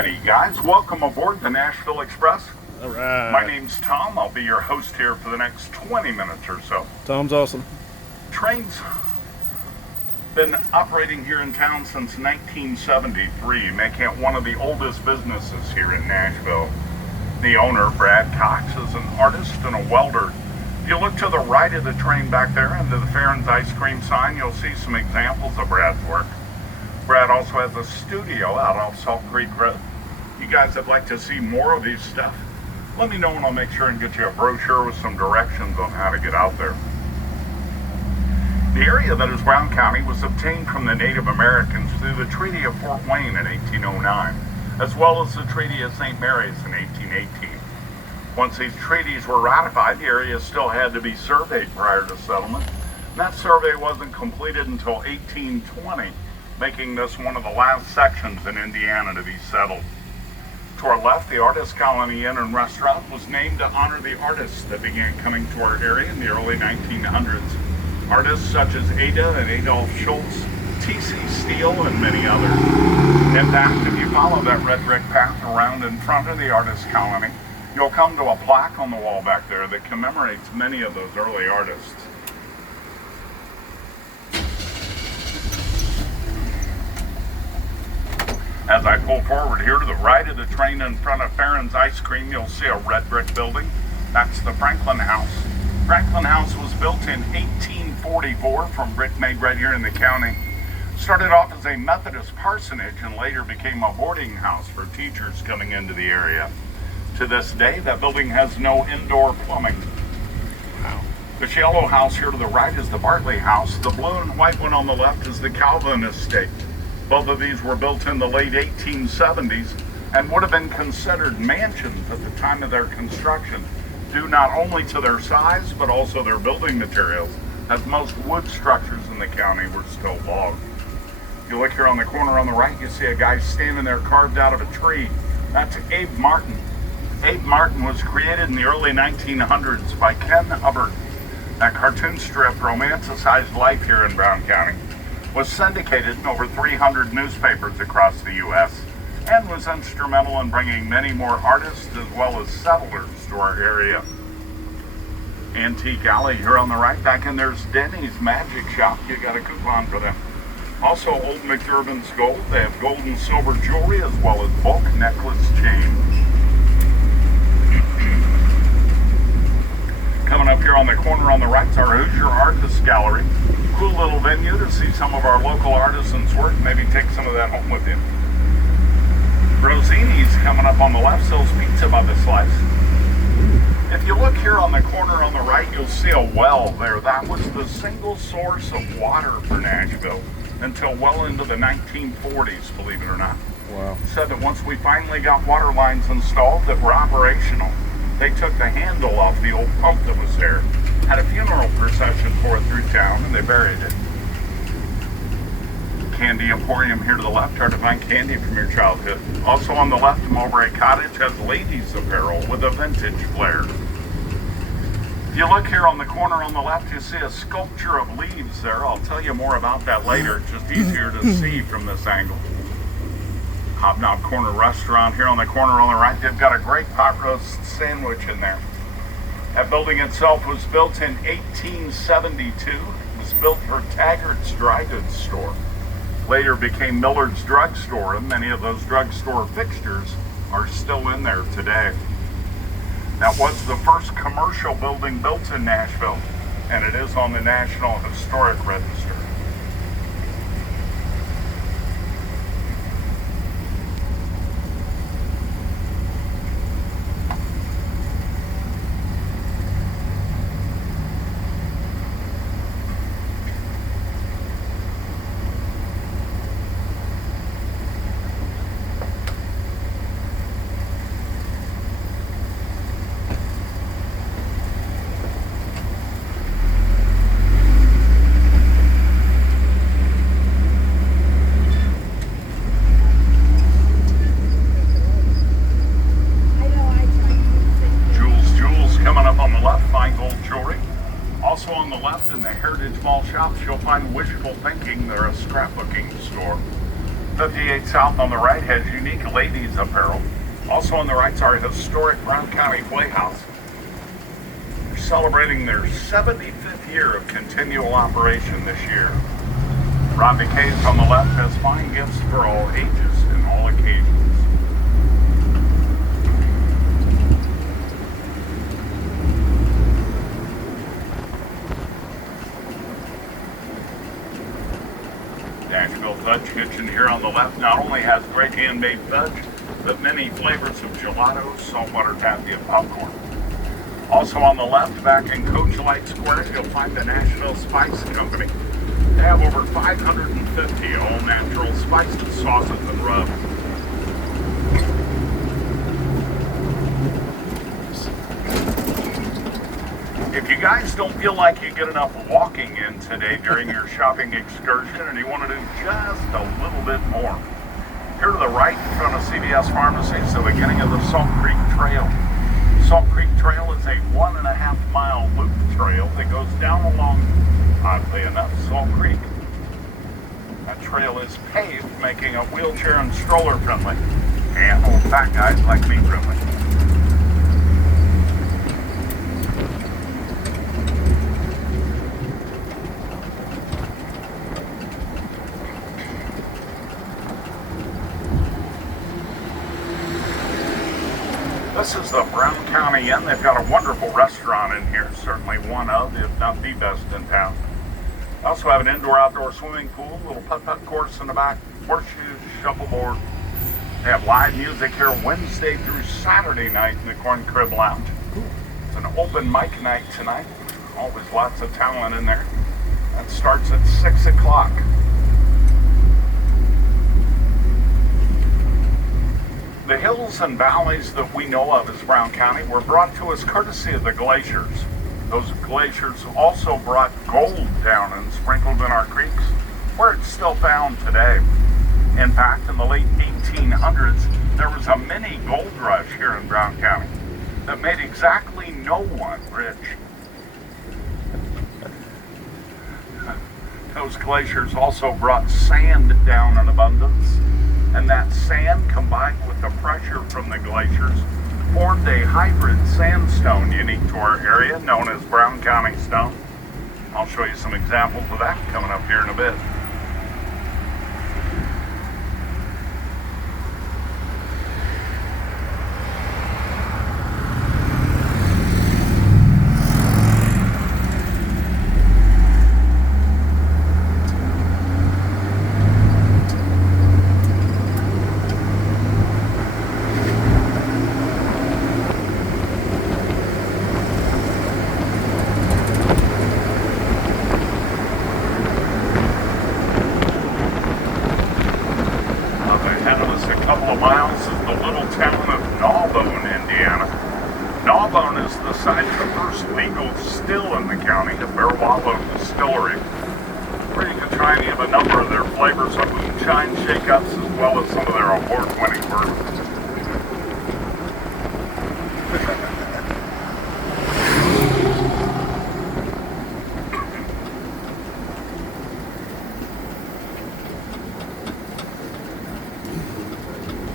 Alrighty, guys, welcome aboard the Nashville Express. All right. My name's Tom. I'll be your host here for the next 20 minutes or so. Tom's awesome. Train's been operating here in town since 1973, making it one of the oldest businesses here in Nashville. The owner, Brad Cox, is an artist and a welder. If you look to the right of the train back there under the Farron's ice cream sign, you'll see some examples of Brad's work. Brad also has a studio out off Salt Creek Road. You guys would like to see more of these stuff? Let me know and I'll make sure and get you a brochure with some directions on how to get out there. The area that is Brown County was obtained from the Native Americans through the Treaty of Fort Wayne in 1809, as well as the Treaty of St. Mary's in 1818. Once these treaties were ratified, the area still had to be surveyed prior to settlement, and that survey wasn't completed until 1820, making this one of the last sections in Indiana to be settled. To our left, the Artist Colony Inn and Restaurant was named to honor the artists that began coming to our area in the early 1900s. Artists such as Ada and Adolph Schultz, T.C. Steele, and many others. In fact, if you follow that red brick path around in front of the Artist Colony, you'll come to a plaque on the wall back there that commemorates many of those early artists. As I pull forward here to the right of the train in front of Farron's Ice Cream, you'll see a red brick building. That's the Franklin House. Franklin House was built in 1844 from brick made right here in the county. Started off as a Methodist parsonage and later became a boarding house for teachers coming into the area. To this day, that building has no indoor plumbing. Wow. This yellow house here to the right is the Bartley House. The blue and white one on the left is the Calvin Estate. Both of these were built in the late 1870s and would have been considered mansions at the time of their construction, due not only to their size but also their building materials, as most wood structures in the county were still logged. If you look here on the corner on the right, you see a guy standing there carved out of a tree. That's Abe Martin. Abe Martin was created in the early 1900s by Ken Hubbard. That cartoon strip romanticized life here in Brown County, was syndicated in over 300 newspapers across the U.S., and was instrumental in bringing many more artists as well as settlers to our area. Antique Alley here on the right, back in there's Denny's Magic Shop. You got a coupon for them. Also Old McDermott's Gold. They have gold and silver jewelry as well as bulk necklace chains. Coming up here on the corner on the right is our Hoosier Artist Gallery. Cool little venue to see some of our local artisans work. Maybe take some of that home with you. Rosini's coming up on the left, sells pizza by the slice. If you look here on the corner on the right, you'll see a well there. That was the single source of water for Nashville until well into the 1940s, believe it or not. Wow. Said that once we finally got water lines installed that were operational, they took the handle off the old pump that was there, had a funeral procession for it through town, and they buried it. Candy Emporium here to the left, hard to find candy from your childhood. Also on the left, Mowbray Cottage has ladies' apparel with a vintage flair. If you look here on the corner on the left, you see a sculpture of leaves there. I'll tell you more about that later. It's just easier to see from this angle. Hobnob Corner Restaurant here on the corner on the right. They've got a great pot roast sandwich in there. That building itself was built in 1872. It was built for Taggart's Dry Goods Store. Later became Millard's Drug Store, and many of those drugstore fixtures are still in there today. That was the first commercial building built in Nashville, and it is on the National Historic Register. Also on the left in the Heritage Mall shops, you'll find Wishful Thinking. They're a scrapbooking store. 58 South on the right has unique ladies apparel. Also on the right's our historic Brown County Playhouse. They're celebrating their 75th year of continual operation this year. Rodney Caves on the left has fine gifts for all ages and all occasions. Nashville Fudge Kitchen here on the left not only has great handmade fudge, but many flavors of gelato, saltwater taffy, and popcorn. Also on the left, back in Coach Light Square, you'll find the Nashville Spice Company. They have over 550 all-natural spices, sauces, and rubs. If you guys don't feel like you get enough walking in today during your shopping excursion and you want to do just a little bit more, here to the right in front of CVS Pharmacy is the beginning of the Salt Creek Trail. Salt Creek Trail is a 1.5 mile loop trail that goes down along, oddly enough, Salt Creek. That trail is paved, making it wheelchair and stroller friendly, and old fat guys like me friendly. This is the Brown County Inn. They've got a wonderful restaurant in here, certainly one of, if not the best in town. They also have an indoor-outdoor swimming pool, little putt-putt course in the back, horseshoes, shuffleboard. They have live music here Wednesday through Saturday night in the Corn Crib Lounge. It's an open mic night tonight. Always lots of talent in there. That starts at 6 o'clock. The hills and valleys that we know of as Brown County were brought to us courtesy of the glaciers. Those glaciers also brought gold down and sprinkled in our creeks, where it's still found today. In fact, in the late 1800s, there was a mini gold rush here in Brown County that made exactly no one rich. Those glaciers also brought sand down in abundance. And that sand, combined with the pressure from the glaciers, formed a hybrid sandstone unique to our area, known as Brown County stone. I'll show you some examples of that coming up here in a bit.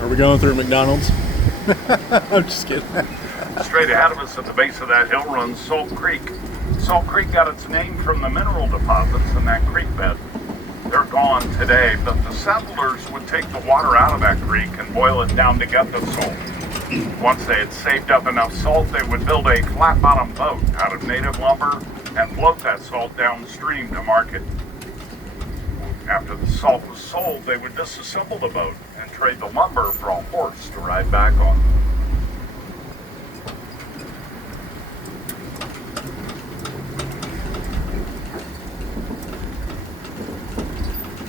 Are we going through McDonald's? I'm just kidding. Straight ahead of us at the base of that hill runs Salt Creek. Salt Creek got its name from the mineral deposits in that creek bed. They're gone today, but the settlers would take the water out of that creek and boil it down to get the salt. Once they had saved up enough salt, they would build a flat-bottom boat out of native lumber and float that salt downstream to market. After the salt was sold, they would disassemble the boat and trade the lumber for a horse to ride back on.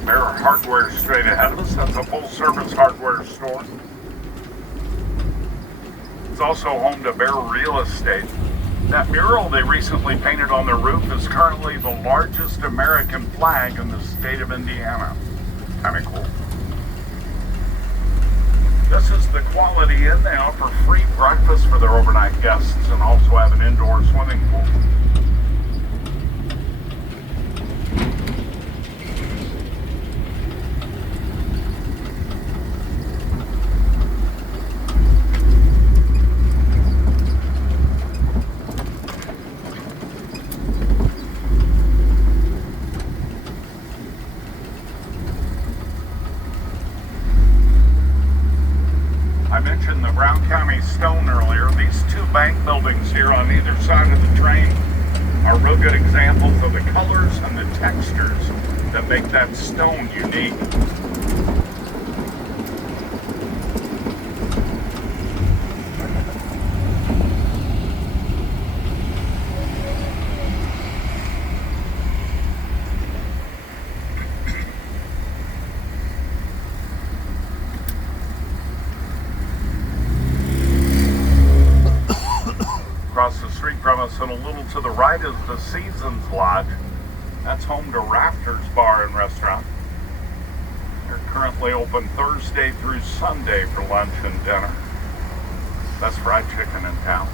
Bearer Hardware straight ahead of us. That's a full-service hardware store. It's also home to Bear Real Estate. That mural they recently painted on their roof is currently the largest American flag in the state of Indiana. Kind of cool. This is the Quality Inn. They offer free breakfast for their overnight guests and also have an indoor swimming pool. mentioned the Brown County Stone earlier. These two bank buildings here on either side of the train are real good examples of the colors and the textures that make that stone unique. Across the street from us and a little to the right is the Seasons Lodge. That's home to Rafters Bar and Restaurant. They're currently open Thursday through Sunday for lunch and dinner. Best fried chicken in town.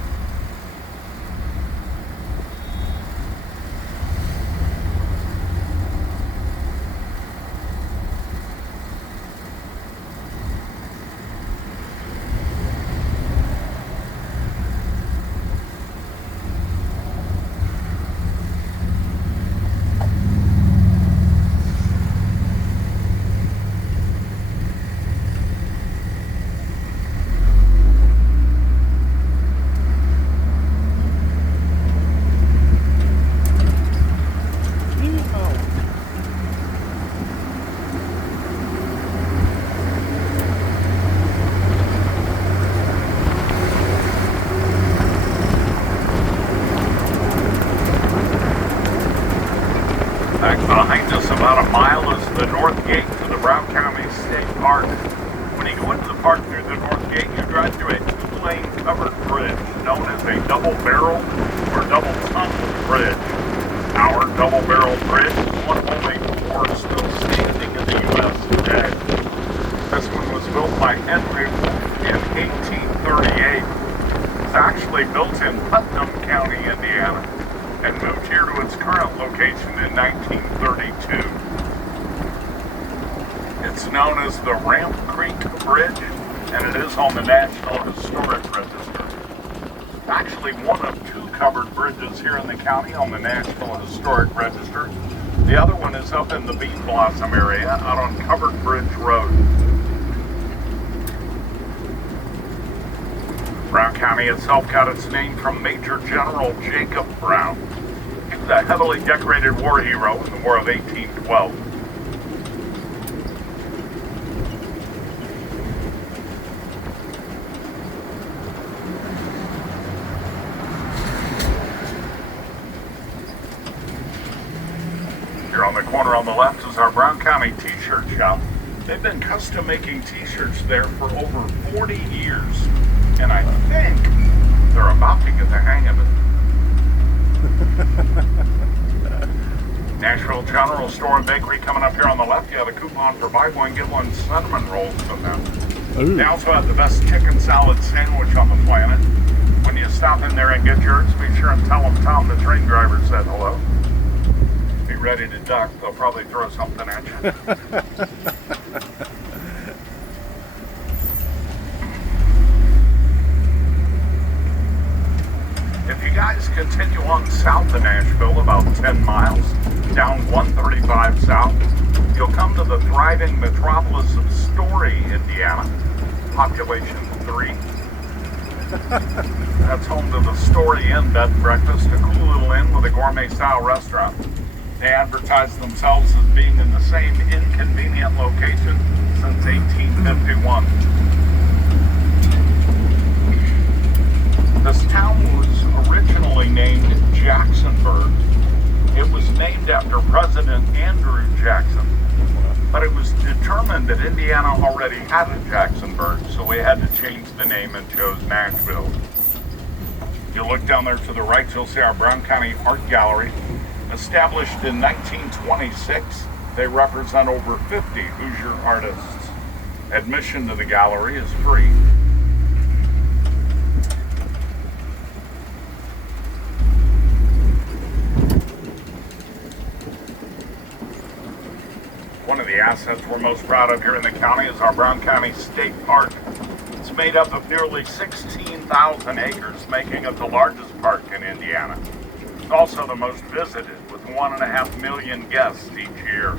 Back behind us about a mile is the north gate to the Brown County State Park. When you go into the park through the north gate, you drive through a two-lane covered bridge known as a double barrel or double tunnel bridge. Our double barrel bridge is one of only four still standing in the U.S. today. This one was built by Henry Wolfe in 1838. It's actually built in Putnam County, Indiana, and moved here to its current location in 1932. It's known as the Ramp Creek Bridge, and it is on the National Historic Register. It's actually one of two covered bridges here in the county on the National Historic Register. The other one is up in the Bean Blossom area out on Covered Bridge Road. Brown County itself got its name from Major General Jacob Brown. He was a heavily decorated war hero in the War of 1812. Here on the corner on the left is our Brown County t-shirt shop. They've been custom making t-shirts there for over 40 years. And I think they're about to get the hang of it. Nashville General Store and Bakery coming up here on the left. You have a coupon for buy one, get one cinnamon rolls from them. Ooh. They also have the best chicken salad sandwich on the planet. When you stop in there and get yours, be sure and tell them Tom the train driver said hello. Be ready to duck. They'll probably throw something at you. If you guys continue on south of Nashville about 10 miles, down 135 south, you'll come to the thriving metropolis of Story, Indiana, population 3. That's home to the Story Inn Bed and Breakfast, a cool little inn with a gourmet-style restaurant. They advertise themselves as being in the same inconvenient location since 1851. This town was originally named Jacksonburg. It was named after President Andrew Jackson, but it was determined that Indiana already had a Jacksonburg, so we had to change the name and chose Nashville. If you look down there to the right, you'll see our Brown County Art Gallery. Established in 1926, they represent over 50 Hoosier artists. Admission to the gallery is free. One of the assets we're most proud of here in the county is our Brown County State Park. It's made up of nearly 16,000 acres, making it the largest park in Indiana. It's also the most visited, with 1.5 million guests each year.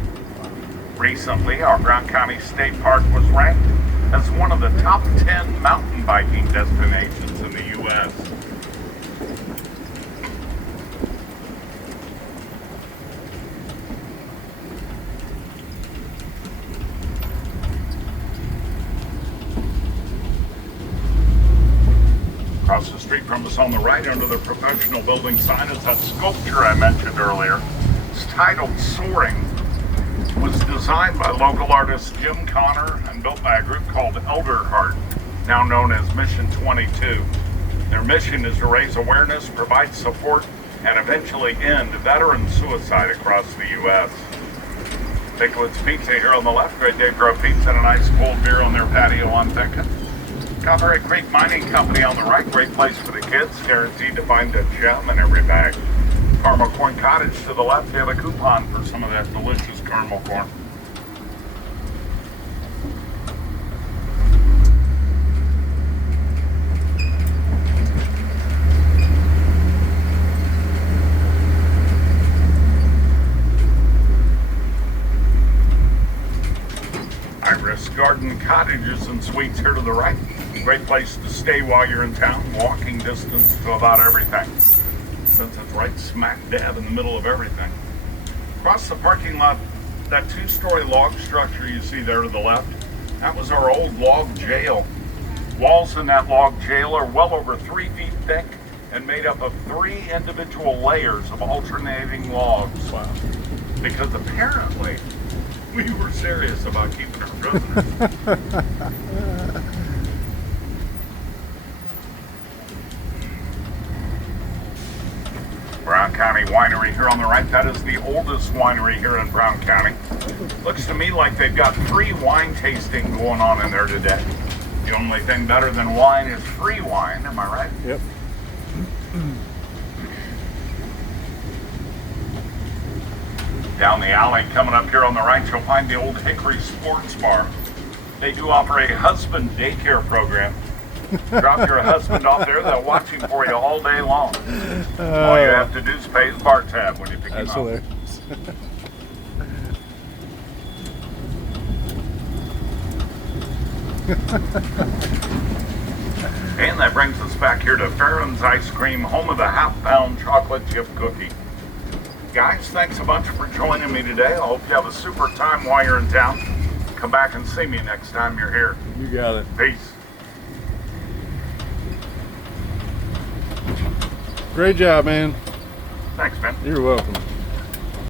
Recently, our Brown County State Park was ranked as one of the top 10 mountain biking destinations in the U.S. Across the street from us on the right, under the professional building sign, is that sculpture I mentioned earlier. It's titled Soaring. It was designed by local artist Jim Connor and built by a group called Elderheart, now known as Mission 22. Their mission is to raise awareness, provide support, and eventually end veteran suicide across the U.S. Nicholas Pizza here on the left, Great Day for a pizza and a nice cold beer on their patio on Peckin. Copperhead Creek Mining Company on the right, great place for the kids, guaranteed to find a gem in every bag. Caramel Corn Cottage to the left, they have a coupon for some of that delicious caramel corn. Iris Garden Cottages and Suites here to the right. Great place to stay while you're in town, walking distance to about everything, since it's right smack dab in the middle of everything. Across the parking lot, that two-story log structure you see there to the left, that was our old log jail. Walls in that log jail are well over 3 feet thick and made up of 3 individual layers of alternating logs. Wow. Because apparently we were serious about keeping our prisoners. Brown County Winery here on the right. That is the oldest winery here in Brown County. Looks to me like they've got free wine tasting going on in there today. The only thing better than wine is free wine, am I right? Yep. Down the alley, coming up here on the right, you'll find the Old Hickory Sports Bar. They do offer a husband daycare program. Drop your husband off there, they'll watch him for you all day long. All you have to do is pay the bar tab when you pick him That's up. hilarious. And that brings us back here to Farron's Ice Cream, home of the half-pound chocolate chip cookie. Guys, thanks a bunch for joining me today. I hope you have a super time while you're in town. Come back and see me next time you're here. You got it. Peace. Great job, man. Thanks, man. You're welcome.